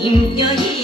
곤님 여이